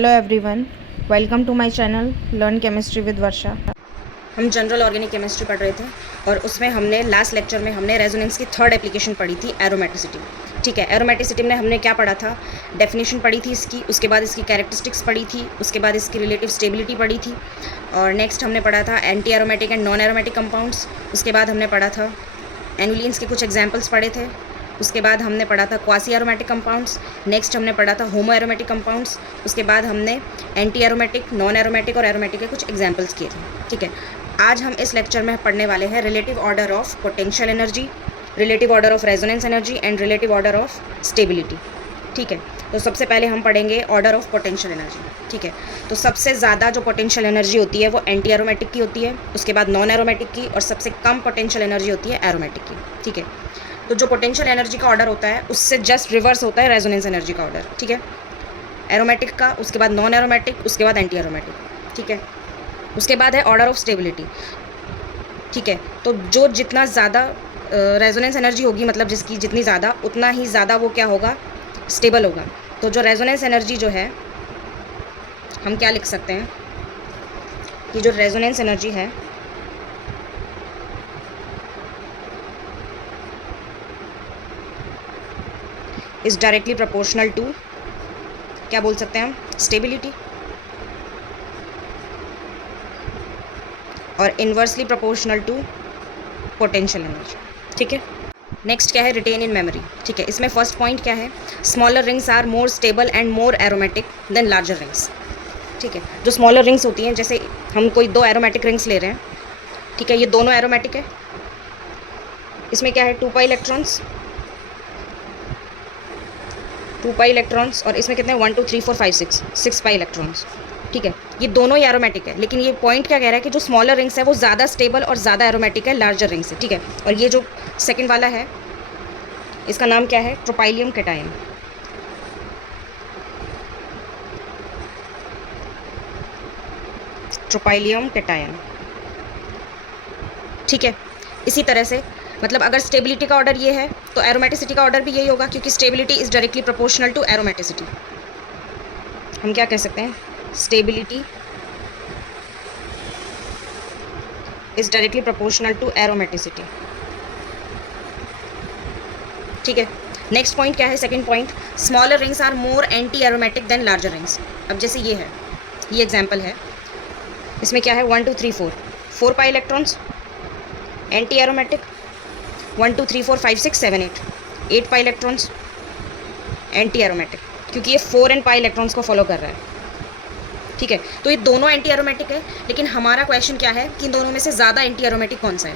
Hello everyone, welcome to my channel learn chemistry with Varsha. हम general organic chemistry पढ़ रहे थे और उसमें हमने लास्ट लेक्चर में हमने रेजोनेंस की थर्ड एप्लीकेशन पढ़ी थी, एरोमेटिसिटी। ठीक है, एरोमेटिसिटी में हमने क्या पढ़ा था? डेफिनेशन पढ़ी थी इसकी, उसके बाद इसकी कैरेक्टरिस्टिक्स पढ़ी थी, उसके बाद इसकी रिलेटिव स्टेबिलिटी पढ़ी थी और नेक्स्ट हमने पढ़ा था anti aromatic and non aromatic compounds. उसके बाद हमने पढ़ा था एनुलियंस के कुछ एग्जाम्पल्स पढ़े थे। उसके बाद हमने पढ़ा था क्वासी एरोमेटिक कंपाउंड्स। नेक्स्ट हमने पढ़ा था होमो एरोमेटिक कंपाउंड्स। उसके बाद हमने एंटी एरोमेटिक, नॉन एरोमेटिक और एरोमेटिक के कुछ एग्जाम्पल्स किए थे। ठीक है, आज हम इस लेक्चर में पढ़ने वाले हैं relative order of potential energy, relative order of resonance energy and relative order of stability. ठीक है, तो सबसे पहले हम पढ़ेंगे ऑर्डर ऑफ पोटेंशियल एनर्जी। ठीक है, तो सबसे ज़्यादा जो पोटेंशियल एनर्जी होती है वो एंटी एरोमेटिक की होती है, उसके बाद नॉन एरोमेटिक की, और सबसे कम पोटेंशियल एनर्जी होती है एरोमेटिक की। ठीक है, तो जो पोटेंशियल एनर्जी का ऑर्डर होता है उससे जस्ट रिवर्स होता है रेजोनेंस एनर्जी का ऑर्डर। ठीक है, एरोमेटिक का, उसके बाद नॉन एरोमेटिक, उसके बाद एंटी एरोमेटिक। ठीक है, उसके बाद है ऑर्डर ऑफ स्टेबिलिटी। ठीक है, तो जो जितना ज़्यादा रेजोनेंस एनर्जी होगी, मतलब जिसकी जितनी ज़्यादा, उतना ही ज़्यादा वो क्या होगा? स्टेबल होगा। तो जो रेजोनेंस एनर्जी जो है, हम क्या लिख सकते हैं कि जो रेजोनेंस एनर्जी है इज़ डायरेक्टली प्रोपोर्शनल टू, क्या बोल सकते हैं हम? स्टेबिलिटी, और inversely proportional to potential energy. ठीक है, नेक्स्ट क्या है? Written in memory. ठीक है, इसमें फर्स्ट पॉइंट क्या है? Smaller rings are more stable and more aromatic than larger rings. ठीक है, जो स्मॉलर रिंग्स होती हैं, जैसे हम कोई दो एरोमेटिक रिंग्स ले रहे हैं। ठीक है, ये दोनों एरोमेटिक है। इसमें क्या है? 2 पाई इलेक्ट्रॉन्स, 2 पाई इलेक्ट्रॉन्स, और इसमें कितने? 1 2 3 4 5 6 पाई इलेक्ट्रॉन्स। ठीक है, ये दोनों ही एरोमेटिक है, लेकिन ये पॉइंट क्या कह रहा है कि जो स्मॉलर रिंग्स है वो ज़्यादा स्टेबल और ज़्यादा एरोमेटिक है लार्जर रिंग से। ठीक है, और ये जो सेकंड वाला है इसका नाम क्या है? ट्रोपाइलियम कैटायन। ट्रोपाइलियम कैटायन। ठीक है, इसी तरह से मतलब अगर स्टेबिलिटी का ऑर्डर ये है तो एरोमेटिसिटी का ऑर्डर भी यही होगा, क्योंकि stability is directly proportional to aromaticity. हम क्या कह सकते हैं? Stability is directly proportional to aromaticity. ठीक है, नेक्स्ट पॉइंट क्या है? Second point, smaller rings are more anti aromatic than larger rings. अब जैसे ये है, ये एग्जांपल है, इसमें क्या है? 1 2 3 4 4 pi electrons, anti aromatic. 1 2 3 4 5 6 7 8 pi electrons, anti aromatic, क्योंकि ये 4 एंड पाई इलेक्ट्रॉन्स को फॉलो कर रहा है। ठीक है, तो ये दोनों एंटी एरोमेटिक है, लेकिन हमारा क्वेश्चन क्या है कि इन दोनों में से ज़्यादा एंटी एरोमेटिक कौन सा है?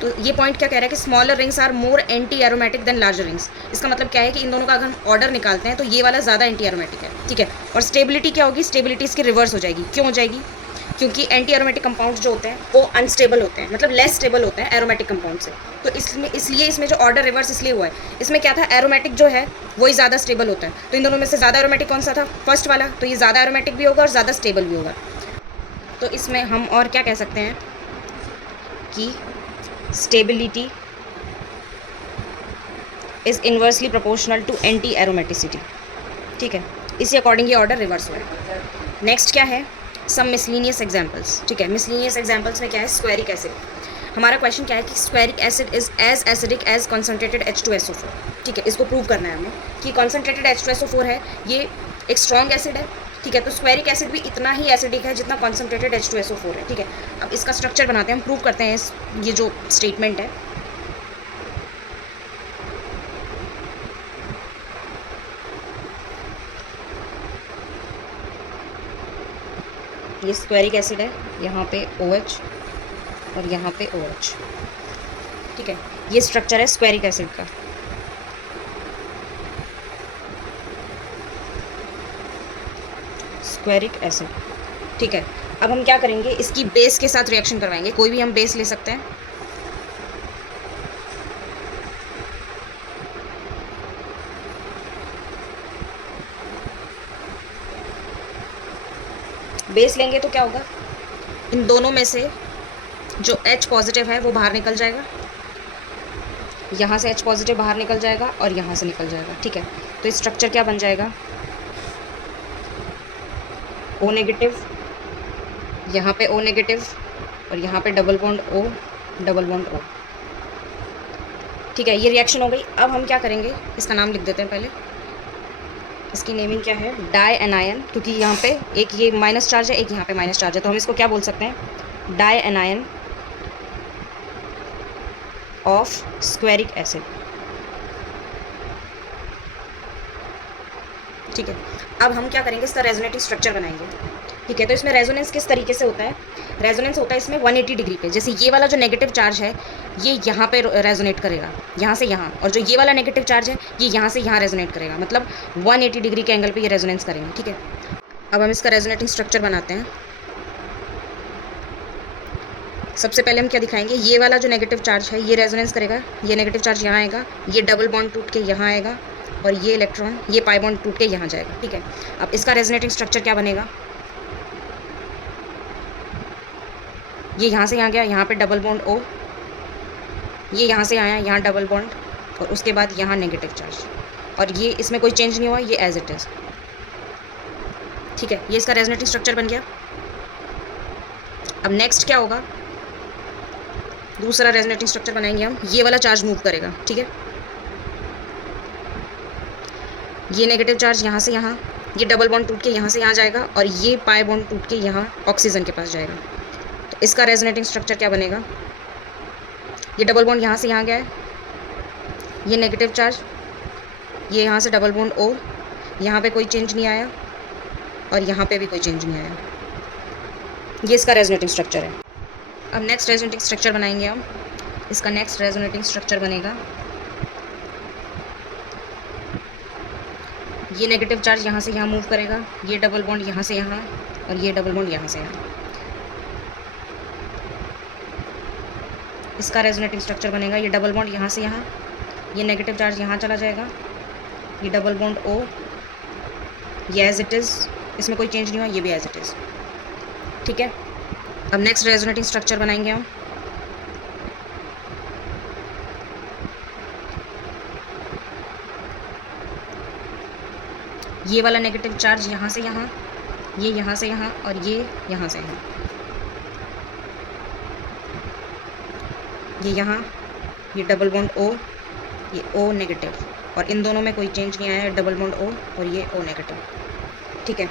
तो ये पॉइंट क्या कह रहा है कि smaller rings are more anti aromatic than larger rings. इसका मतलब क्या है कि इन दोनों का अगर हम ऑर्डर निकालते हैं तो ये वाला ज़्यादा एंटी एरोमेटिक है। ठीक है, और स्टेबिलिटी क्या होगी? स्टेबिलिटी इसकी रिवर्स हो जाएगी। क्यों हो जाएगी? क्योंकि एंटी एरोमेटिक कंपाउंड्स जो होते हैं वो अनस्टेबल होते हैं, मतलब लेस स्टेबल होते हैं एरोमेटिक कंपाउंड से। तो इसलिए इसमें जो ऑर्डर रिवर्स इसलिए हुआ है, इसमें क्या था? एरोमेटिक जो है वही ज़्यादा स्टेबल होता है। तो इन दोनों में से ज़्यादा एरोमेटिक कौन सा था? फर्स्ट वाला। तो ये ज़्यादा एरोमेटिक भी होगा और ज़्यादा स्टेबल भी होगा। तो इसमें हम और क्या कह सकते हैं कि stability is inversely proportional to anti aromaticity. ठीक है, इसी अकॉर्डिंग ये ऑर्डर रिवर्स हुआ है। नेक्स्ट क्या है? सम मिसलिनियस एग्जाम्पल्स। ठीक है, मिसलिनियस एग्जाम्पल्स में क्या है? स्क्वेरिक एसिड। हमारा क्वेश्चन क्या है कि squaric acid is as acidic as concentrated H2SO4। ठीक है, इसको प्रूव करना है हमें कि कॉन्सेंट्रेटेड H2SO4 है, ये एक स्ट्रॉन्ग एसिड है। ठीक है, तो स्क्वेरिक एसिड भी इतना ही एसिडिक है जितना कॉन्सेंट्रेटेड H2SO4 है। ठीक है, अब इसका स्ट्रक्चर बनाते हैं, हम प्रूव करते हैं ये जो स्टेटमेंट है। ये स्क्वेरिक एसिड है, यहाँ पे OH और यहाँ पे OH। ठीक है, ये स्ट्रक्चर है स्क्वेरिक एसिड का। स्क्वेरिक एसिड। ठीक है, अब हम क्या करेंगे? इसकी बेस के साथ रिएक्शन करवाएंगे। कोई भी हम बेस ले सकते हैं। बेस लेंगे तो क्या होगा? इन दोनों में से जो H पॉजिटिव है वो बाहर निकल जाएगा, यहाँ से H पॉजिटिव बाहर निकल जाएगा और यहाँ से निकल जाएगा। ठीक है, तो स्ट्रक्चर क्या बन जाएगा? O नेगेटिव, यहाँ पे O नेगेटिव और यहाँ पे double bond O, double bond O। ठीक है, ये रिएक्शन हो गई। अब हम क्या करेंगे, इसका नाम लिख देते हैं पहले। इसकी नेमिंग क्या है, डाई एनायन, क्योंकि यहाँ पे एक ये माइनस चार्ज है, एक यहाँ पे माइनस चार्ज है, तो हम इसको क्या बोल सकते हैं, die anion of squaric acid. ठीक है, अब हम क्या करेंगे, इसका रेजोनेटिव स्ट्रक्चर बनाएंगे। ठीक है, तो इसमें रेजोनेंस किस तरीके से होता है, रेजोनेंस होता है इसमें 180 डिग्री पे। जैसे ये वाला जो नेगेटिव चार्ज है ये यहाँ पे रेजोनेट करेगा, यहाँ से यहाँ, और जो ये वाला नेगेटिव चार्ज है ये यहाँ से यहाँ रेजोनेट करेगा, मतलब 180 डिग्री के एंगल पे ये रेजोनेंस करेंगे। ठीक है, अब हम इसका रेजोनेटिंग स्ट्रक्चर बनाते हैं। सबसे पहले हम क्या दिखाएंगे, ये वाला जो नेगेटिव चार्ज है ये रेजोनेंस करेगा, ये नेगेटिव चार्ज यहाँ आएगा, ये डबल बॉन्ड टूट के यहाँ आएगा, और ये इलेक्ट्रॉन, ये पाई बॉन्ड टूट के यहाँ जाएगा। ठीक है, अब इसका रेजोनेटिंग स्ट्रक्चर क्या बनेगा, ये यहाँ से यहाँ गया, यहाँ पे डबल बॉन्ड O, ये यहाँ से आया, यहाँ डबल बॉन्ड, और उसके बाद यहाँ नेगेटिव चार्ज, और ये इसमें कोई चेंज नहीं हुआ, ये एज इट इज़। ठीक है, ये इसका रेजोनेटिंग स्ट्रक्चर बन गया। अब नेक्स्ट क्या होगा, दूसरा रेजोनेटिंग स्ट्रक्चर बनाएंगे हम। ये वाला चार्ज मूव करेगा, ठीक है, ये नेगेटिव चार्ज यहाँ से यहाँ, ये डबल बॉन्ड टूट के यहाँ से यहाँ जाएगा, और ये पाई बॉन्ड टूट के यहाँ ऑक्सीजन के पास जाएगा। तो इसका रेजोनेटिंग स्ट्रक्चर क्या बनेगा, ये डबल बॉन्ड यहाँ से यहाँ गया है, ये नेगेटिव चार्ज, ये यहाँ से डबल बॉन्ड O, यहाँ पे कोई चेंज नहीं आया, और यहाँ पे भी कोई चेंज नहीं आया। ये इसका रेजोनेटिंग स्ट्रक्चर है। अब नेक्स्ट रेजोनेटिंग स्ट्रक्चर बनाएंगे हम। इसका नेक्स्ट रेजोनेटिंग स्ट्रक्चर बनेगा, ये नेगेटिव चार्ज यहाँ से यहाँ मूव करेगा, ये डबल बॉन्ड यहाँ से यहाँ, और ये डबल बॉन्ड यहाँ से यहाँ। इसका रेजोनेटिंग स्ट्रक्चर बनेगा, ये डबल बॉन्ड यहाँ से यहाँ, ये नेगेटिव चार्ज यहाँ चला जाएगा, ये डबल बॉन्ड O, ये एज इट इज़, इसमें कोई चेंज नहीं हुआ, ये भी एज इट इज़। ठीक है, अब नेक्स्ट रेजोनेटिंग स्ट्रक्चर बनाएंगे हम। ये वाला नेगेटिव चार्ज यहाँ से यहाँ, ये यहाँ से यहाँ, और ये यहाँ से यहाँ, ये यहाँ, ये डबल बॉन्ड O, ये O नेगेटिव, और इन दोनों में कोई चेंज नहीं आया है, डबल बॉन्ड O और ये O नेगेटिव। ठीक है,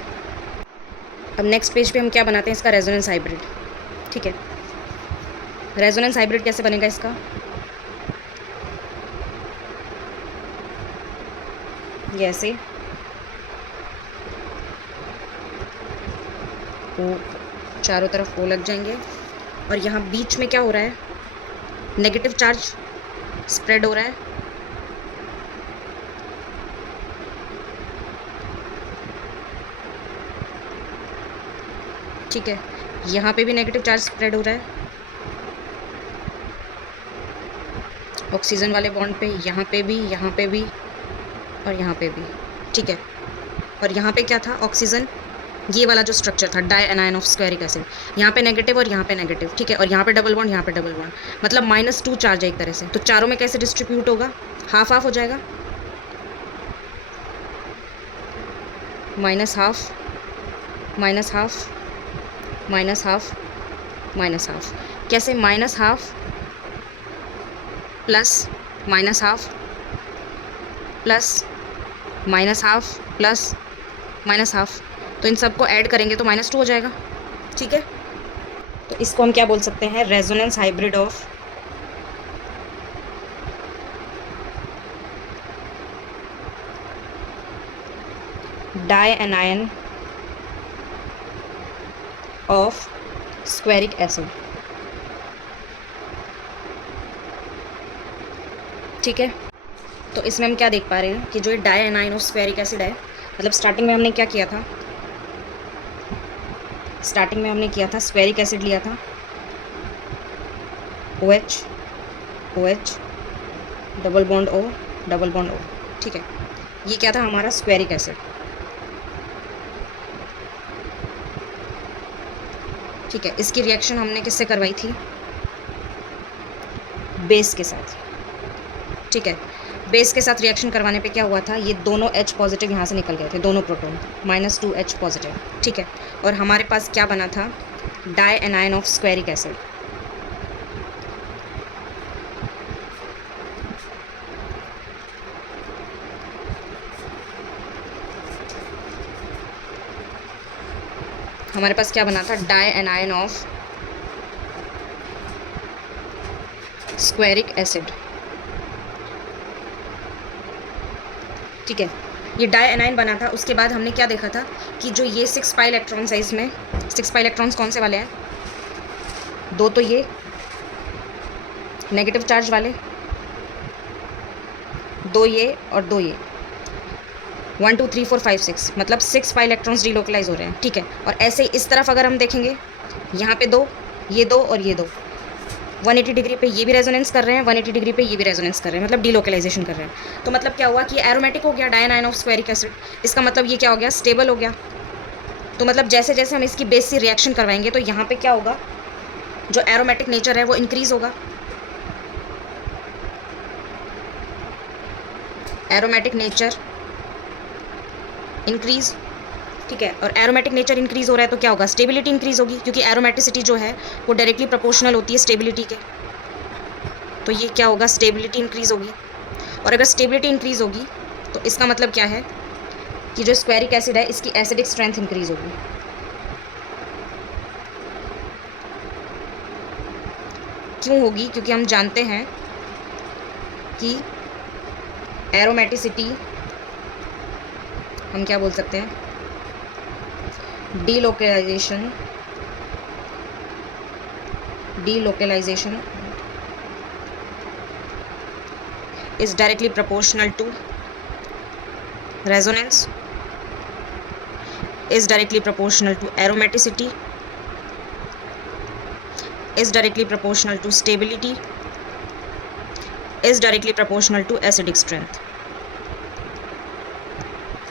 अब नेक्स्ट पेज पे हम क्या बनाते हैं, इसका रेजोनेंस हाइब्रिड। ठीक है, रेजोनेंस हाइब्रिड कैसे बनेगा इसका, ये ऐसे O, चारों तरफ O लग जाएंगे, और यहाँ बीच में क्या हो रहा है, नेगेटिव चार्ज स्प्रेड हो रहा है, ठीक है, यहाँ पे भी नेगेटिव चार्ज स्प्रेड हो रहा है ऑक्सीजन वाले बॉन्ड पे, यहाँ पे भी, यहाँ पे भी, और यहाँ पे भी। ठीक है, और यहाँ पे क्या था, ऑक्सीजन, ये वाला जो स्ट्रक्चर था die anion of squaric acid, यहाँ पे नेगेटिव और यहाँ पे नेगेटिव। ठीक है, और यहाँ पे डबल बॉन्ड, यहाँ पे डबल बॉन्ड, मतलब -2 चार्ज है एक तरह से। तो चारों में कैसे डिस्ट्रीब्यूट होगा, हाफ हाफ हो जाएगा, -12, -12, -12, -12। कैसे, -12 प्लस -12 प्लस -12 प्लस -12, तो इन सबको ऐड करेंगे तो -2 हो जाएगा। ठीक है, तो इसको हम क्या बोल सकते हैं, resonance hybrid of dianion of squaric acid. ठीक है, तो इसमें हम क्या देख पा रहे हैं कि जो ये die anion of squaric acid है, मतलब स्टार्टिंग में हमने क्या किया था, स्टार्टिंग में हमने किया था स्क्वेरिक एसिड लिया था, OH OH double bond O double bond O। ठीक है, ये क्या था हमारा स्क्वेरिक एसिड। ठीक है, इसकी रिएक्शन हमने किससे करवाई थी, बेस के साथ। ठीक है, बेस के साथ रिएक्शन करवाने पे क्या हुआ था, ये दोनों H पॉजिटिव यहाँ से निकल गए थे, दोनों प्रोटॉन, -2H पॉजिटिव, ठीक है। और हमारे पास क्या बना था, die anion of squaric acid. हमारे पास क्या बना था, die anion of squaric acid, ठीक है। ये डाई एनायन बना था। उसके बाद हमने क्या देखा था कि जो ये 6 पाई इलेक्ट्रॉन्स है, इसमें 6 पाई इलेक्ट्रॉन्स कौन से वाले हैं, 2 तो ये नेगेटिव चार्ज वाले, 2 ये और 2 ये, 1 2 3 4 5 6, मतलब 6 पाई इलेक्ट्रॉन्स डीलोकलाइज हो रहे हैं, ठीक है। और ऐसे ही इस तरफ अगर हम देखेंगे, यहाँ पे 2, ये 2 और ये 2, 180 डिग्री पे ये भी रेजोनेंस कर रहे हैं, 180 डिग्री पे ये भी रेजोनेंस कर रहे हैं, मतलब डीलोकलाइजेशन कर रहे हैं। तो मतलब क्या हुआ कि एरोमेटिक हो गया, die anion of squaric acid. इसका मतलब ये क्या हो गया, स्टेबल हो गया। तो मतलब जैसे जैसे हम इसकी बेस से रिएक्शन करवाएंगे तो यहाँ पे क्या होगा, जो एरोमेटिक नेचर है वो इंक्रीज होगा, एरोमेटिक नेचर इंक्रीज, ठीक है। और एरोमेटिक नेचर इंक्रीज हो रहा है तो क्या होगा, स्टेबिलिटी इंक्रीज होगी, क्योंकि एरोमेटिसिटी जो है वो डायरेक्टली प्रोपोर्शनल होती है स्टेबिलिटी के। तो ये क्या होगा, स्टेबिलिटी इंक्रीज होगी। और अगर स्टेबिलिटी इंक्रीज होगी तो इसका मतलब क्या है कि जो स्क्वेरिक एसिड है इसकी एसिडिक स्ट्रेंथ इंक्रीज होगी। क्यों होगी, क्योंकि हम जानते हैं कि एरोमेटिसिटी हम क्या बोल सकते हैं, delocalisation is directly proportional to resonance, is directly proportional to aromaticity, is directly proportional to stability, is directly proportional to acidic strength।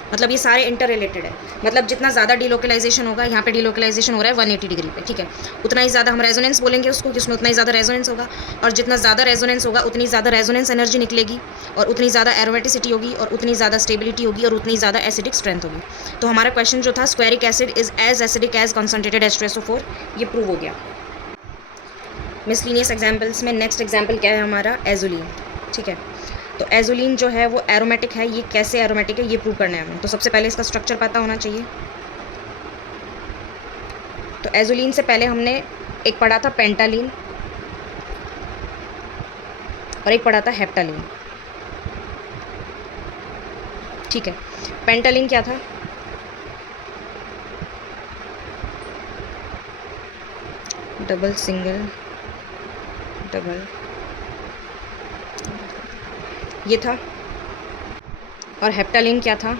मतलब ये सारे इंटर रिलेटेड है। मतलब जितना ज़्यादा डीलोकलाइजेशन होगा, यहाँ पे डीलोकलाइजेशन हो रहा है 180 डिग्री पे, ठीक है, उतना ही ज़्यादा हम रेजोनेंस बोलेंगे उसको, कि उसमें उतना ही ज़्यादा रेजोनेंस होगा। और जितना ज़्यादा रेजोनेंस होगा उतनी ज़्यादा रेजोनेंस एनर्जी निकलेगी, और उतनी ज़्यादा एरोमेटिसिटी होगी, और उतनी ज़्यादा स्टेबिलिटी होगी, और उतनी ज़्यादा एसिडिक स्ट्रेंथ होगी। तो हमारा क्वेश्चन जो था, squaric acid is as acidic as concentrated H2SO4, ये प्रूव हो गया। मिसलिनियस एग्जाम्पल्स में नेक्स्ट एग्जाम्पल क्या है हमारा, एजुलिन, ठीक है। तो एजुलिन जो है वो एरोमेटिक है, ये कैसे एरोमेटिक है ये प्रूव करना है हमें। तो सबसे पहले इसका स्ट्रक्चर पता होना चाहिए। तो एजुलिन से पहले हमने एक पढ़ा था पेंटालिन, और एक पढ़ा था हेप्टालिन, ठीक है। पेंटालिन क्या था, डबल सिंगल डबल, ये था। और हेप्टालिन क्या था,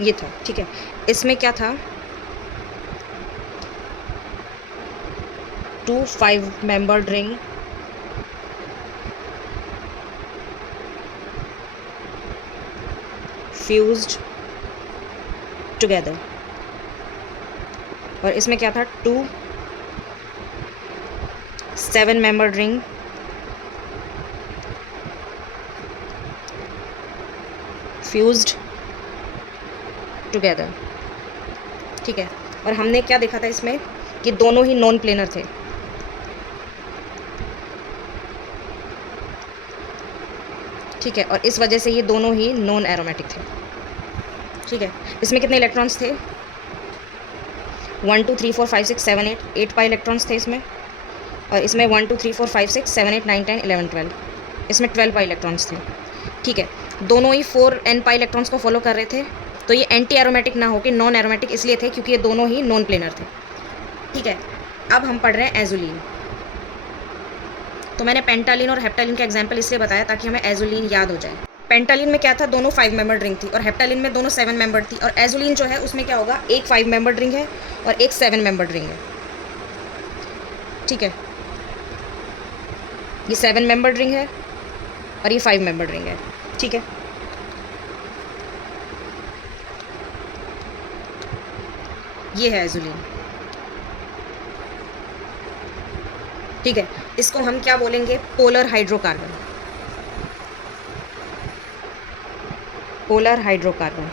ये था, ठीक है। इसमें क्या था, 2 5 मेंबर्ड रिंग, फ्यूज्ड टुगेदर। और इसमें क्या था, 2 7 मेंबर्ड रिंग, फ्यूज्ड टुगेदर, ठीक है। और हमने क्या देखा था इसमें कि दोनों ही नॉन प्लेनर थे, ठीक है। और इस वजह से ये दोनों ही नॉन एरोमेटिक थे, ठीक है। इसमें कितने इलेक्ट्रॉन्स थे, 1 2 3 4 5 6 7 8 पाई इलेक्ट्रॉन्स थे इसमें। और इसमें 1 2 3 4 5 6 7 8 9 10 11 12, इसमें 12 पाई इलेक्ट्रॉन्स थे, ठीक है। दोनों ही 4n पाई इलेक्ट्रॉन्स को फॉलो कर रहे थे। तो ये एंटी एरोमेटिक ना होकर नॉन एरोमेटिक इसलिए थे क्योंकि ये दोनों ही नॉन प्लेनर थे, ठीक है। अब हम पढ़ रहे हैं एजुलिन। तो मैंने पेंटालिन और हेप्टालिन का एग्जाम्पल इसलिए बताया ताकि हमें एजुलिन याद हो जाए। पेंटालिन में क्या था, दोनों 5 मेंबर्ड रिंग थी, और हेप्टालिन में दोनों 7 मेंबर्ड थी। और एजुलिन जो है उसमें क्या होगा, एक 5 मेंबर्ड रिंग है और एक 7 मेंबर्ड रिंग है, ठीक है। ये 7 मेंबर्ड रिंग है और ये 5 मेंबर्ड रिंग है, ठीक है। ये है एजुलिन, ठीक है। इसको हम क्या बोलेंगे? Polar hydrocarbon, polar hydrocarbon.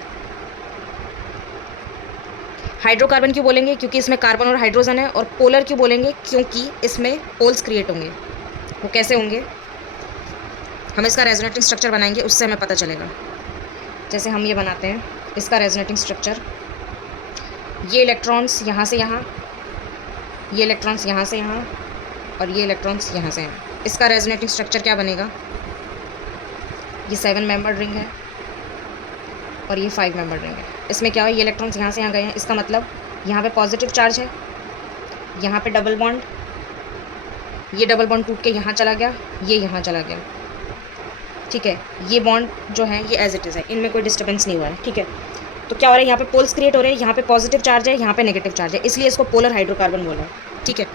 Hydrocarbon क्यों बोलेंगे? क्योंकि इसमें कार्बन और हाइड्रोजन है। और पोलर क्यों बोलेंगे? क्योंकि इसमें पोल्स क्रिएट होंगे। वो कैसे होंगे? हम इसका रेजोनेटिंग स्ट्रक्चर बनाएंगे, उससे हमें पता चलेगा। जैसे हम ये बनाते हैं इसका रेजोनेटिंग स्ट्रक्चर, ये इलेक्ट्रॉन्स यहाँ से यहाँ, ये इलेक्ट्रॉन्स यहाँ से यहाँ, और ये इलेक्ट्रॉन्स यहाँ से यहाँ। इसका रेजोनेटिंग स्ट्रक्चर क्या बनेगा? ये 7 मेंबर्ड रिंग है और ये 5 मेंबर्ड रिंग है। इसमें क्या है? ये इलेक्ट्रॉन्स यहाँ से यहाँ गए हैं, इसका मतलब यहाँ पे पॉजिटिव चार्ज है, यहाँ पे डबल बॉन्ड, ये डबल बॉन्ड टूट के यहाँ चला गया, ये यहाँ चला गया, ठीक है। ये बॉन्ड जो है ये एज इट इज़ है, इनमें कोई डिस्टर्बेंस नहीं हुआ है, ठीक है। तो क्या हो रहा है? यहाँ पे पोल्स क्रिएट हो रहे हैं, यहाँ पे पॉजिटिव चार्ज है, यहाँ पे नेगेटिव चार्ज है, इसलिए इसको पोलर हाइड्रोकार्बन बोला है, ठीक है।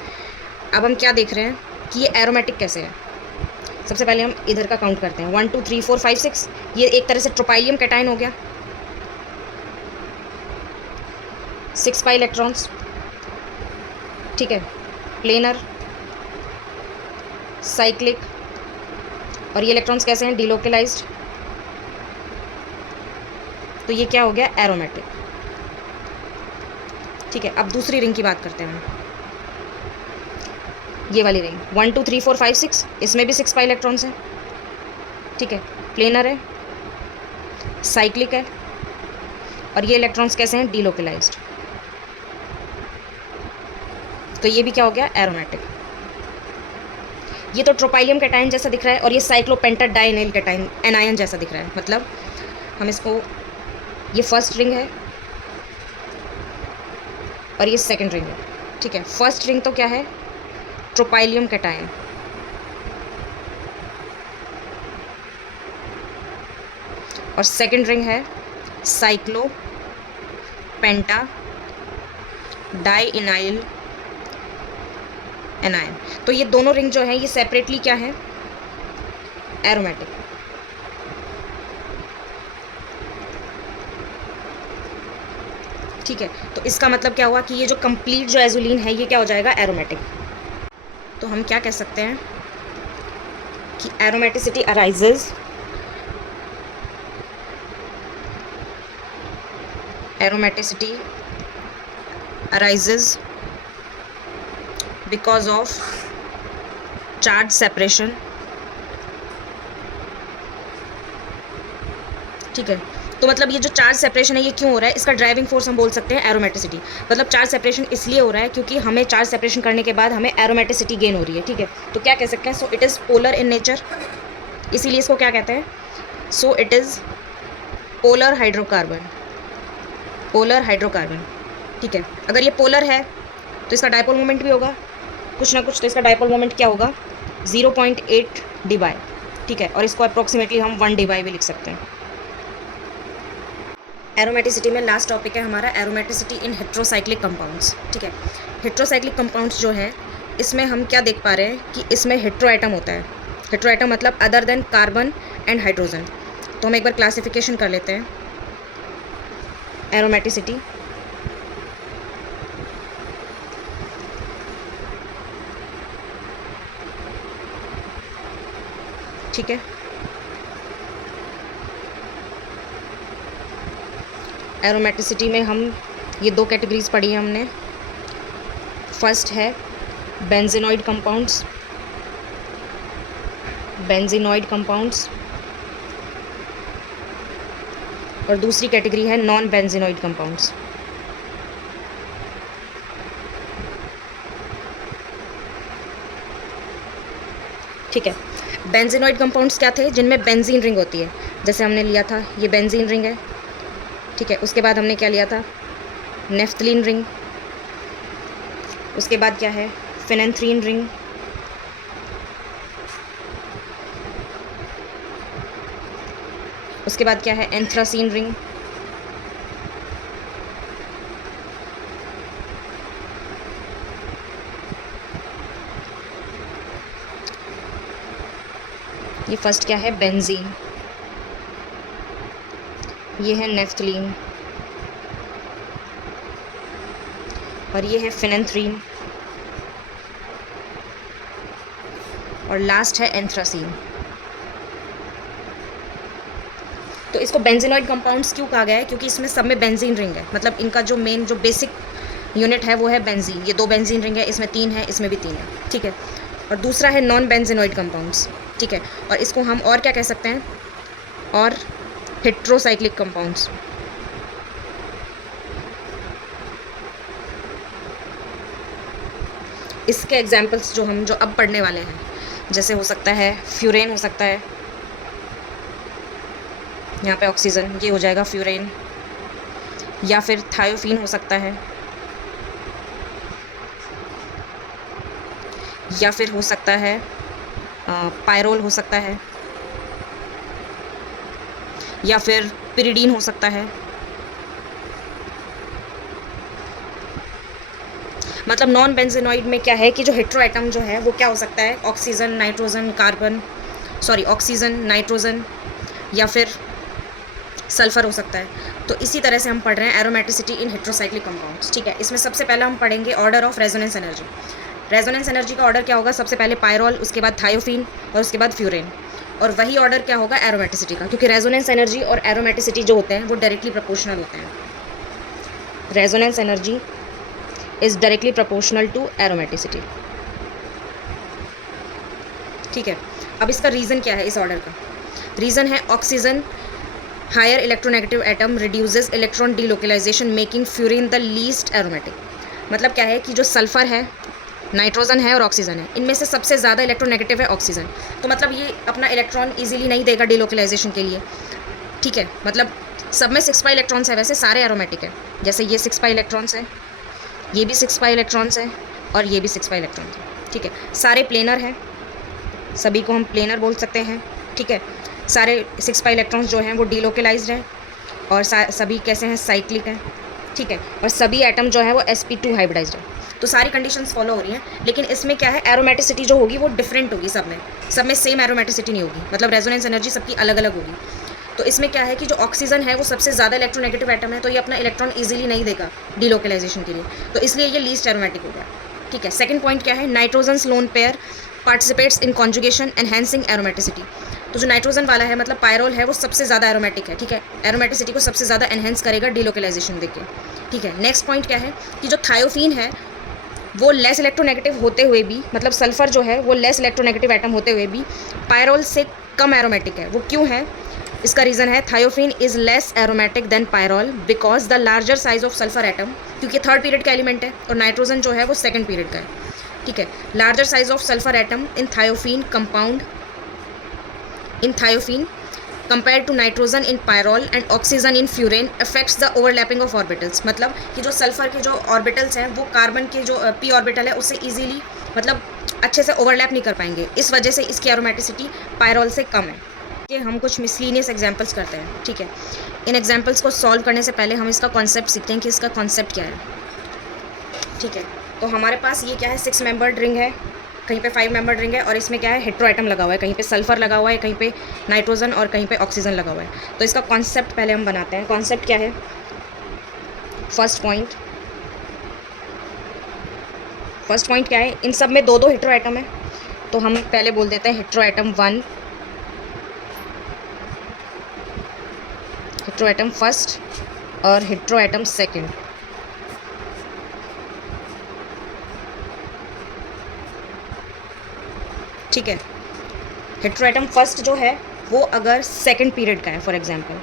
अब हम क्या देख रहे हैं कि ये एरोमेटिक कैसे है। सबसे पहले हम इधर का काउंट करते हैं, 1 2 3 4 5 6। ये एक तरह से ट्रोपाइलियम कैटायन हो गया, 6 पाई इलेक्ट्रॉन्स, ठीक है। प्लेनर, साइक्लिक, और ये इलेक्ट्रॉन्स कैसे हैं? डिलोकलाइज्ड। तो ये क्या हो गया? एरोमेटिक, ठीक है। अब दूसरी रिंग की बात करते हैं हम, ये वाली रिंग 1 2 3 4 5 6, इसमें भी 6 पाई इलेक्ट्रॉन्स हैं, ठीक है। प्लेनर है, साइक्लिक है, और ये इलेक्ट्रॉन्स कैसे हैं? डिलोकलाइज्ड। तो ये भी क्या हो गया? एरोमेटिक। ये तो ट्रोपाइलियम कैटायन जैसा दिख रहा है, और ये साइक्लोपेंटाडाइनिल कैटायन एनायन जैसा दिख रहा है। मतलब हम इसको, ये फर्स्ट रिंग है और ये सेकंड रिंग है, ठीक है। फर्स्ट रिंग तो क्या है? ट्रोपाइलियम कैटायन, और सेकंड रिंग है साइक्लोपेंटाडाइनिल एनायन। तो ये दोनों रिंग जो है ये सेपरेटली क्या है? एरोमेटिक। ठीक है, तो इसका मतलब क्या हुआ कि ये जो कंप्लीट जो एजुलिन है ये क्या हो जाएगा? एरोमेटिक। तो हम क्या कह सकते हैं कि aromaticity arises because of charge separation, ठीक है। तो मतलब ये जो चार्ज सेपरेशन है ये क्यों हो रहा है? इसका ड्राइविंग फोर्स हम बोल सकते हैं एरोमेटिसिटी। मतलब चार्ज सेपरेशन इसलिए हो रहा है क्योंकि हमें चार्ज सेपरेशन करने के बाद हमें एरोमेटिसिटी गेन हो रही है, ठीक है। तो क्या कह सकते हैं? So it is polar in nature, इसीलिए इसको क्या कहते हैं? So it is polar hydrocarbon, ठीक है। अगर ये पोलर है तो इसका डायपोल मोमेंट भी होगा कुछ ना कुछ, तो इसका डायपोल मोमेंट क्या होगा? 0.8 dBi, ठीक है। और इसको अप्रोक्सीमेटली हम 1 dBi भी लिख सकते हैं। एरोमेटिसिटी में लास्ट टॉपिक है हमारा एरोमेटिसिटी इन हेट्रोसाइक्लिक कंपाउंड्स, ठीक है। हेट्रोसाइक्लिक कंपाउंड्स जो है इसमें हम क्या देख पा रहे हैं कि इसमें हेट्रो एटम होता है। हेट्रो एटम मतलब other than carbon and hydrogen. तो हम एक बार क्लासिफिकेशन कर लेते हैं एरोमेटिसिटी। ठीक है, एरोमेटिसिटी में हम ये 2 कैटेगरीज पढ़ी है हमने। फर्स्ट है बेंजीनॉइड कंपाउंड्स, और दूसरी कैटेगरी है नॉन बेंजीनॉइड कंपाउंड्स। ठीक है, बेंजीनॉइड कंपाउंड्स क्या थे? जिनमें बेंजीन रिंग होती है। जैसे हमने लिया था ये बेंजीन रिंग है, ठीक है। उसके बाद हमने क्या लिया था? Naphthalene ring. उसके बाद क्या है? Phenanthrene ring. उसके बाद क्या है? Anthracene ring. ये फर्स्ट क्या है? बेंजीन। ये है नेफ्थलीन। और ये है फिनेंथ्रीन, और लास्ट है एंथ्रासीन। तो इसको बेंजीनॉइड कंपाउंड्स क्यों कहा गया है? क्योंकि इसमें सब में बेंजीन रिंग है, मतलब इनका जो मेन जो बेसिक यूनिट है वो है बेंजीन। ये 2 बेंजीन रिंग है, इसमें 3 है, इसमें भी 3 है, ठीक है। और दूसरा है नॉन बेंजीनॉइड कंपाउंड्स, ठीक है। और इसको हम और क्या कह सकते हैं? और हेट्रोसाइक्लिक कंपाउंड्स। इसके एग्जाम्पल्स जो अब पढ़ने वाले हैं, जैसे हो सकता है फ्यूरेन, हो सकता है यहाँ पे ऑक्सीजन, ये हो जाएगा फ्यूरेन, या फिर थायोफीन हो सकता है, या फिर हो सकता है पायरोल हो सकता है, या फिर पिरिडीन हो सकता है। मतलब नॉन बेंजीनॉइड में क्या है कि जो हेट्रो एटम जो है वो क्या हो सकता है? ऑक्सीजन, नाइट्रोजन, ऑक्सीजन, नाइट्रोजन, या फिर सल्फर हो सकता है। तो इसी तरह से हम पढ़ रहे हैं एरोमेटिसिटी इन हेट्रोसाइक्लिक कंपाउंड्स, ठीक है। इसमें सबसे पहले हम पढ़ेंगे order of resonance energy. Resonance energy का ऑर्डर क्या होगा? सबसे पहले पायरोल, उसके बाद थायोफीन, और उसके बाद फ्यूरेन। और वही ऑर्डर क्या होगा एरोमेटिसिटी का, क्योंकि रेजोनेंस एनर्जी और एरोमेटिसिटी जो होते हैं वो डायरेक्टली प्रोपोर्शनल होते हैं। Resonance energy is directly proportional to aromaticity, ठीक है। अब इसका रीज़न क्या है? इस ऑर्डर का रीज़न है oxygen higher electronegative atom reduces electron delocalization making furan the least aromatic. मतलब क्या है कि जो सल्फ़र है, नाइट्रोजन है और ऑक्सीजन है, इनमें से सबसे ज़्यादा इलेक्ट्रोनेगेटिव है ऑक्सीजन। तो मतलब ये अपना इलेक्ट्रॉन इजीली नहीं देगा डीलोकलाइजेशन के लिए, ठीक है। मतलब सब में 6 पाई इलेक्ट्रॉन्स है, वैसे सारे एरोमेटिक है। जैसे ये 6 पाई इलेक्ट्रॉन्स है, ये भी 6 पाई इलेक्ट्रॉन्स है, और ये भी 6 पाई इलेक्ट्रॉन्स है, ठीक है। सारे प्लेनर हैं, सभी को हम प्लेनर बोल सकते हैं, ठीक है। सारे 6 पाई इलेक्ट्रॉन्स जो हैं वो डीलोकलाइज्ड हैं, और सभी कैसे हैं? साइक्लिक हैं, ठीक है। और सभी एटम जो है वो sp2 हाइब्रिडाइज्ड है। तो सारी कंडीशंस फॉलो हो रही हैं, लेकिन इसमें क्या है? एरोमेटिसिटी जो होगी वो डिफरेंट होगी, सब में सेम एरोमेटिसिटी नहीं होगी, मतलब रेजोनेंस एनर्जी सबकी अलग अलग होगी। तो इसमें क्या है कि जो ऑक्सीजन है वो सबसे ज़्यादा इलेक्ट्रोनेगेटिव एटम है, तो ये अपना इलेक्ट्रॉन ईजिली नहीं देगा डीलोकलाइजेशन के लिए, तो इसलिए ये लीस्ट एरोमेटिक हो गया, ठीक है। सेकंड पॉइंट क्या है? Nitrogens lone pair participates in conjugation enhancing aromaticity. तो जो नाइट्रोजन वाला है, मतलब पायरोल है, वो सबसे ज़्यादा एरोमेटिक है, ठीक है। एरोमेटिसिटी को सबसे ज़्यादा एनहेंस करेगा डीलोकलाइजेशन देके, ठीक है। नेक्स्ट पॉइंट क्या है कि जो थायोफीन है वो लेस इलेक्ट्रोनेगेटिव होते हुए भी, मतलब सल्फर जो है वो लेस इलेक्ट्रोनेगेटिव एटम होते हुए भी पायरोल से कम एरोमेटिक है। वो क्यों है? इसका रीज़न है thiophene is less aromatic than pyrrole because the larger size of sulphur atom, क्योंकि थर्ड पीरियड का एलिमेंट है और नाइट्रोजन जो है वो सेकंड पीरियड का है, ठीक है। Larger size of sulphur atom in thiophene compound in thiopene compared to nitrogen in pyrrole and oxygen in furane affects the overlapping of orbitals। मतलब कि जो सल्फर के जो ऑर्बिटल्स हैं वो कार्बन के जो p ऑर्बिटल है उससे इजीली मतलब अच्छे से ओवरलैप नहीं कर पाएंगे, इस वजह से इसकी एरोमेटिसिटी पायरोल से कम है। कि हम कुछ मिसलीनियस एग्जांपल्स करते हैं, ठीक है। इन एग्जांपल्स को सॉल्व करने से पहले हम इसका कॉन्सेप्ट सीखते हैं कि इसका कॉन्सेप्ट क्या है, ठीक है। तो हमारे पास ये क्या है? 6 मेंबर्ड रिंग है, कहीं पे 5 मेंबर्ड रिंग है, और इसमें क्या है? हेट्रो एटम लगा हुआ है, कहीं पे सल्फर लगा हुआ है, कहीं पे नाइट्रोजन और कहीं पे ऑक्सीजन लगा हुआ है। तो इसका कॉन्सेप्ट पहले हम बनाते हैं। कॉन्सेप्ट क्या है? फर्स्ट पॉइंट क्या है? इन सब में 2-2 हेट्रो एटम है, तो हम पहले बोल देते हैं hetero atom 1, hetero atom first और हेट्रो एटम सेकेंड। ठीक है। हेट्रो एटम फर्स्ट जो है वो अगर सेकंड पीरियड का है फॉर एग्जांपल,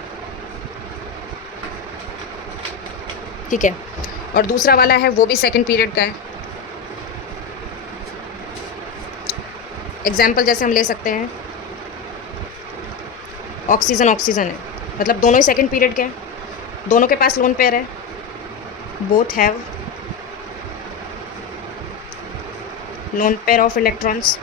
ठीक है, और दूसरा वाला है वो भी सेकंड पीरियड का है। एग्जांपल जैसे हम ले सकते हैं ऑक्सीजन है, मतलब दोनों ही सेकंड पीरियड के हैं, दोनों के पास लोन पेयर है, both have lone pair of electrons.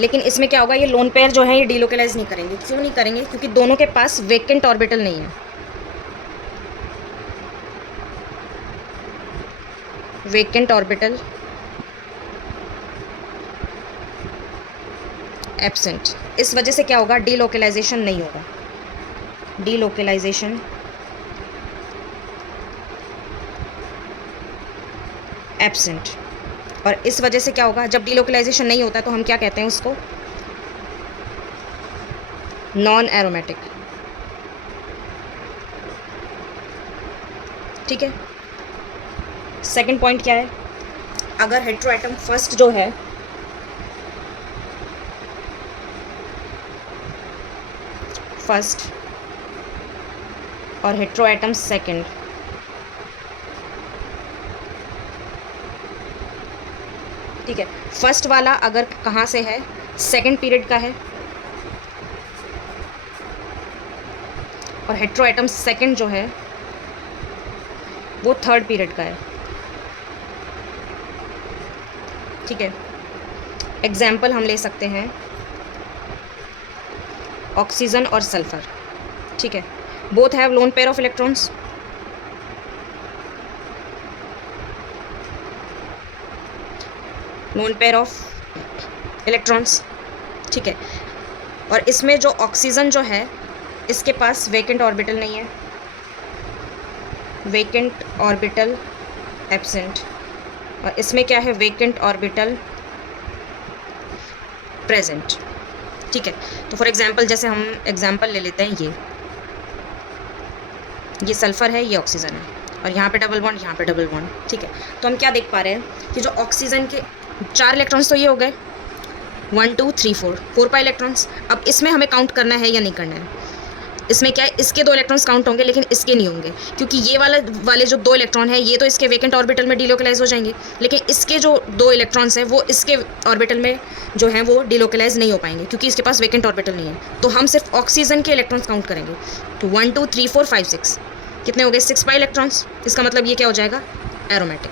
लेकिन इसमें क्या होगा? ये लोन पेयर जो है ये डीलोकलाइज नहीं करेंगे। क्यों नहीं करेंगे? क्योंकि दोनों के पास वेकेंट ऑर्बिटल नहीं है। वेकेंट ऑर्बिटल एब्सेंट, इस वजह से क्या होगा? डीलोकलाइजेशन नहीं होगा। delocalization absent. और इस वजह से क्या होगा, जब डिलोकलाइजेशन नहीं होता तो हम क्या कहते हैं उसको, नॉन एरोमेटिक। ठीक है। सेकंड पॉइंट क्या है, अगर हेट्रोएटम फर्स्ट जो है फर्स्ट और हेट्रोएटम सेकंड, ठीक है, फर्स्ट वाला अगर कहाँ से है, सेकंड पीरियड का है, और हेट्रोएटम सेकंड जो है वो थर्ड पीरियड का है। ठीक है। एग्जाम्पल हम ले सकते हैं ऑक्सीजन और सल्फर। ठीक है, both have lone pair of electrons, lone pair of electrons. ठीक है, और इसमें जो ऑक्सीजन जो है इसके पास वेकेंट ऑर्बिटल नहीं है, वेकेंट ऑर्बिटल एब्सेंट, और इसमें क्या है, वेकेंट ऑर्बिटल प्रेजेंट। ठीक है, तो फॉर एग्जांपल जैसे हम एग्जांपल ले लेते हैं, ये सल्फ़र है, ये ऑक्सीजन है, और यहाँ पे डबल बॉन्ड, यहाँ पे डबल बॉन्ड। ठीक है, तो हम क्या देख पा रहे हैं कि जो ऑक्सीजन के 4 इलेक्ट्रॉन्स तो ये हो गए, 1 2 3 4 पाई इलेक्ट्रॉन्स। अब इसमें हमें काउंट करना है या नहीं करना है, इसमें क्या है, इसके 2 इलेक्ट्रॉन्स काउंट होंगे लेकिन इसके नहीं होंगे, क्योंकि ये वाले जो 2 इलेक्ट्रॉन है ये तो इसके वेकेंट ऑर्बिटल में डिलोकलाइज हो जाएंगे, लेकिन इसके जो 2 इलेक्ट्रॉन्स हैं वो इसके ऑर्बिटल में जो हैं वो डिलोकलाइज नहीं हो पाएंगे, क्योंकि इसके पास वेकेंट ऑर्बिटल नहीं है। तो हम सिर्फ ऑक्सीजन के इलेक्ट्रॉन्स काउंट करेंगे। तो 1 2 3 4 5 6 कितने हो गए, 6 पाई इलेक्ट्रॉन्स। इसका मतलब ये क्या हो जाएगा, एरोमेटिक।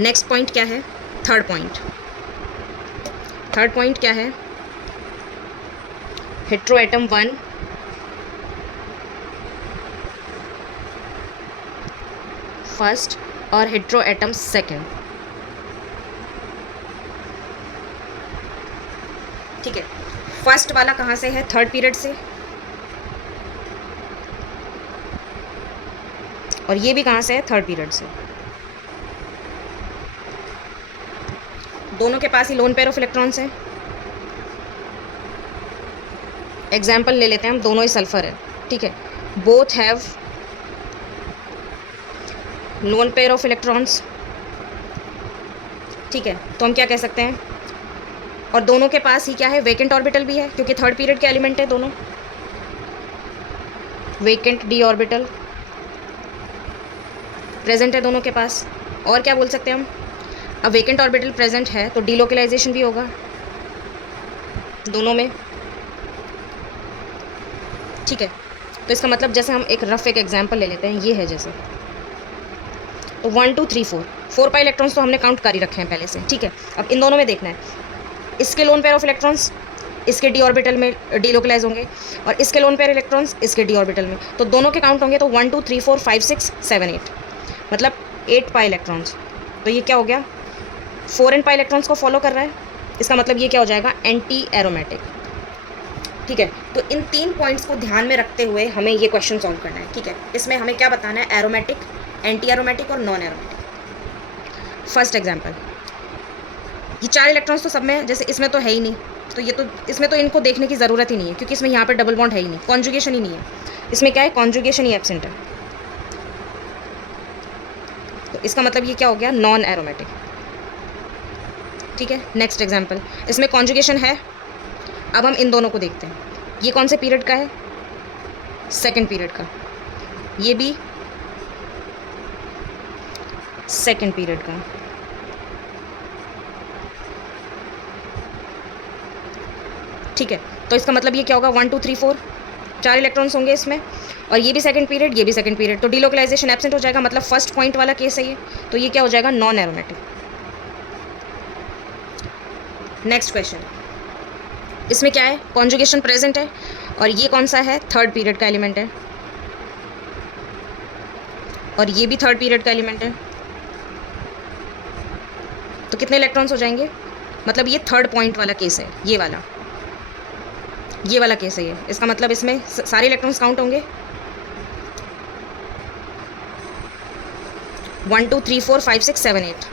नेक्स्ट पॉइंट क्या है, थर्ड पॉइंट क्या है, हेट्रोएटम 1 फर्स्ट और हेट्रोएटम सेकंड। ठीक है, फर्स्ट वाला कहाँ से है, थर्ड पीरियड से, और ये भी कहाँ से है, थर्ड पीरियड से। दोनों के पास ही लोन पेयर ऑफ इलेक्ट्रॉन्स है। एग्जाम्पल ले लेते हैं हम, दोनों ही सल्फर है। ठीक है, both have lone pair of electrons. ठीक है, तो हम क्या कह सकते हैं, और दोनों के पास ही क्या है, वेकेंट ऑर्बिटल भी है, क्योंकि थर्ड पीरियड के एलिमेंट है दोनों, वेकेंट डी ऑर्बिटल प्रेजेंट है दोनों के पास। और क्या बोल सकते हैं हम, अब वेकेंट ऑर्बिटल प्रेजेंट है तो डिलोकलाइजेशन भी होगा दोनों में। ठीक है, तो इसका मतलब जैसे हम एक रफ एग्जांपल ले लेते हैं, ये है जैसे, तो 1 2 3 4 पाई इलेक्ट्रॉन्स तो हमने काउंट कर ही रखे हैं पहले से। ठीक है, अब इन दोनों में देखना है, इसके लोन पेयर ऑफ इलेक्ट्रॉन्स इसके डी ऑर्बिटल में डिलोकलाइज होंगे, और इसके लोन पेयर इलेक्ट्रॉन्स इसके डी ऑर्बिटल में, तो दोनों के काउंट होंगे तो 1 2 3 4 5 6 7 8, मतलब 8 पाई इलेक्ट्रॉन्स। तो ये क्या हो गया, 4 n पाई इलेक्ट्रॉन्स को फॉलो कर रहा है। इसका मतलब ये क्या हो जाएगा, एंटी एरोमेटिक। ठीक है, तो इन 3 पॉइंट्स को ध्यान में रखते हुए हमें ये क्वेश्चन सॉल्व करना है। ठीक है, इसमें हमें क्या बताना है, एरोमेटिक, एंटी एरोमेटिक और नॉन एरोमेटिक। फर्स्ट एग्जांपल, ये 4 इलेक्ट्रॉन्स तो सब में, जैसे इसमें तो है ही नहीं, तो ये तो इसमें तो इनको देखने की ज़रूरत ही नहीं है, क्योंकि इसमें यहाँ पर डबल बॉन्ड है ही नहीं, कॉन्जुगेशन ही नहीं है, इसमें क्या है, कॉन्जुगेशन ही एब्सेंट है। तो इसका मतलब ये क्या हो गया, नॉन एरोमेटिक। ठीक है, नेक्स्ट एग्जांपल, इसमें कॉन्जुगेशन है। अब हम इन दोनों को देखते हैं, ये कौन से पीरियड का है, सेकंड पीरियड का, ये भी सेकंड पीरियड का। ठीक है, तो इसका मतलब ये क्या होगा, 1 2 3 4 4 इलेक्ट्रॉन्स होंगे इसमें, और ये भी सेकंड पीरियड, ये भी सेकंड पीरियड, तो डिलोकलाइजेशन एब्सेंट हो जाएगा, मतलब फर्स्ट पॉइंट वाला केस है ये, तो ये क्या हो जाएगा, नॉन एरोमेटिक। नेक्स्ट क्वेश्चन, इसमें क्या है, कॉन्जुगेशन प्रेजेंट है, और ये कौन सा है, थर्ड पीरियड का एलिमेंट है, और ये भी थर्ड पीरियड का एलिमेंट है, तो कितने इलेक्ट्रॉन्स हो जाएंगे, मतलब ये थर्ड पॉइंट वाला केस है, ये वाला। ये वाला केस है ये, इसका मतलब इसमें सारे इलेक्ट्रॉन्स काउंट होंगे 1 2 3 4 5 6 7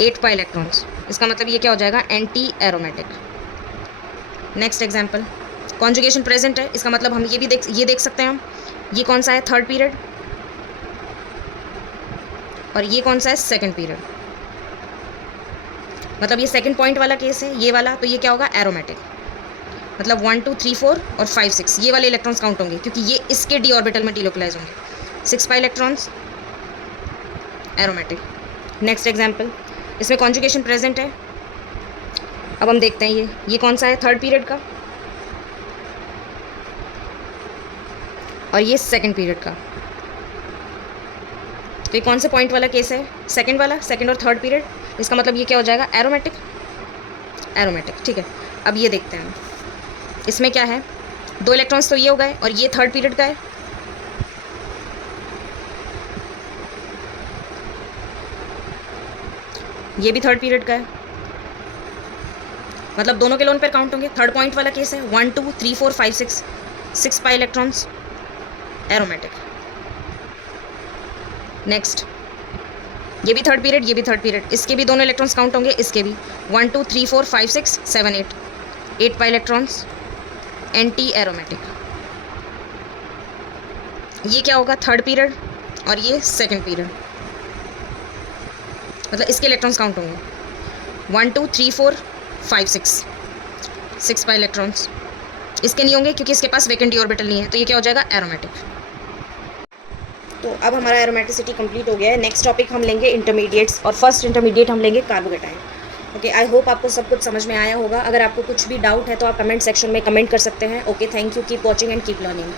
8 पाई इलेक्ट्रॉन्स। इसका मतलब ये क्या हो जाएगा, anti aromatic. Next example, conjugation present है, इसका मतलब हम ये देख सकते हैं हम, ये कौन सा है, थर्ड पीरियड, और ये कौन सा है, सेकंड पीरियड। मतलब ये सेकंड पॉइंट वाला केस है, ये वाला, तो ये क्या होगा, एरोमेटिक। मतलब 1 2 3 4 और 5 6 ये वाले इलेक्ट्रॉन्स काउंट होंगे, क्योंकि ये इसके डी ऑर्बिटल में डिलोकलाइज होंगे। 6 pi electrons, aromatic. Next example, इसमें कॉन्जुगेशन प्रेजेंट है। अब हम देखते हैं ये कौन सा है, थर्ड पीरियड का, और ये सेकंड पीरियड का। तो ये कौन से पॉइंट वाला केस है, सेकंड वाला, सेकंड और थर्ड पीरियड। इसका मतलब ये क्या हो जाएगा, एरोमेटिक, एरोमेटिक। ठीक है, अब ये देखते हैं इसमें क्या है, 2 इलेक्ट्रॉन्स तो ये हो गए, और ये थर्ड पीरियड का है। ये भी थर्ड पीरियड का है, मतलब दोनों के लोन पर काउंट होंगे। थर्ड पॉइंट वाला केस है, 1 2 3 4 5 6 पाई इलेक्ट्रॉन्स, एरोमेटिक। नेक्स्ट, ये भी थर्ड पीरियड, ये भी थर्ड पीरियड, इसके भी दोनों इलेक्ट्रॉन्स काउंट होंगे, इसके भी 1 2 3 4 5 6 7 8 पाई इलेक्ट्रॉन्स, एंटी एरोमेटिक। ये क्या होगा, थर्ड पीरियड, और ये सेकंड पीरियड, मतलब इसके इलेक्ट्रॉन्स काउंट होंगे 1 2 3 4 5 6 पाई इलेक्ट्रॉन्स। इसके नहीं होंगे क्योंकि इसके पास वेकेंट डी ऑर्बिटल नहीं है, तो ये क्या हो जाएगा, एरोमेटिक। तो अब हमारा एरोमेटिसिटी कंप्लीट हो गया है। नेक्स्ट टॉपिक हम लेंगे इंटरमीडिएट्स, और फर्स्ट इंटरमीडिएट हम लेंगे कार्बोकेटाइन। ओके, आई होप आपको सब कुछ समझ में आया होगा। अगर आपको कुछ भी डाउट है तो आप कमेंट सेक्शन में कमेंट कर सकते हैं। Okay, thank you, keep watching and keep learning.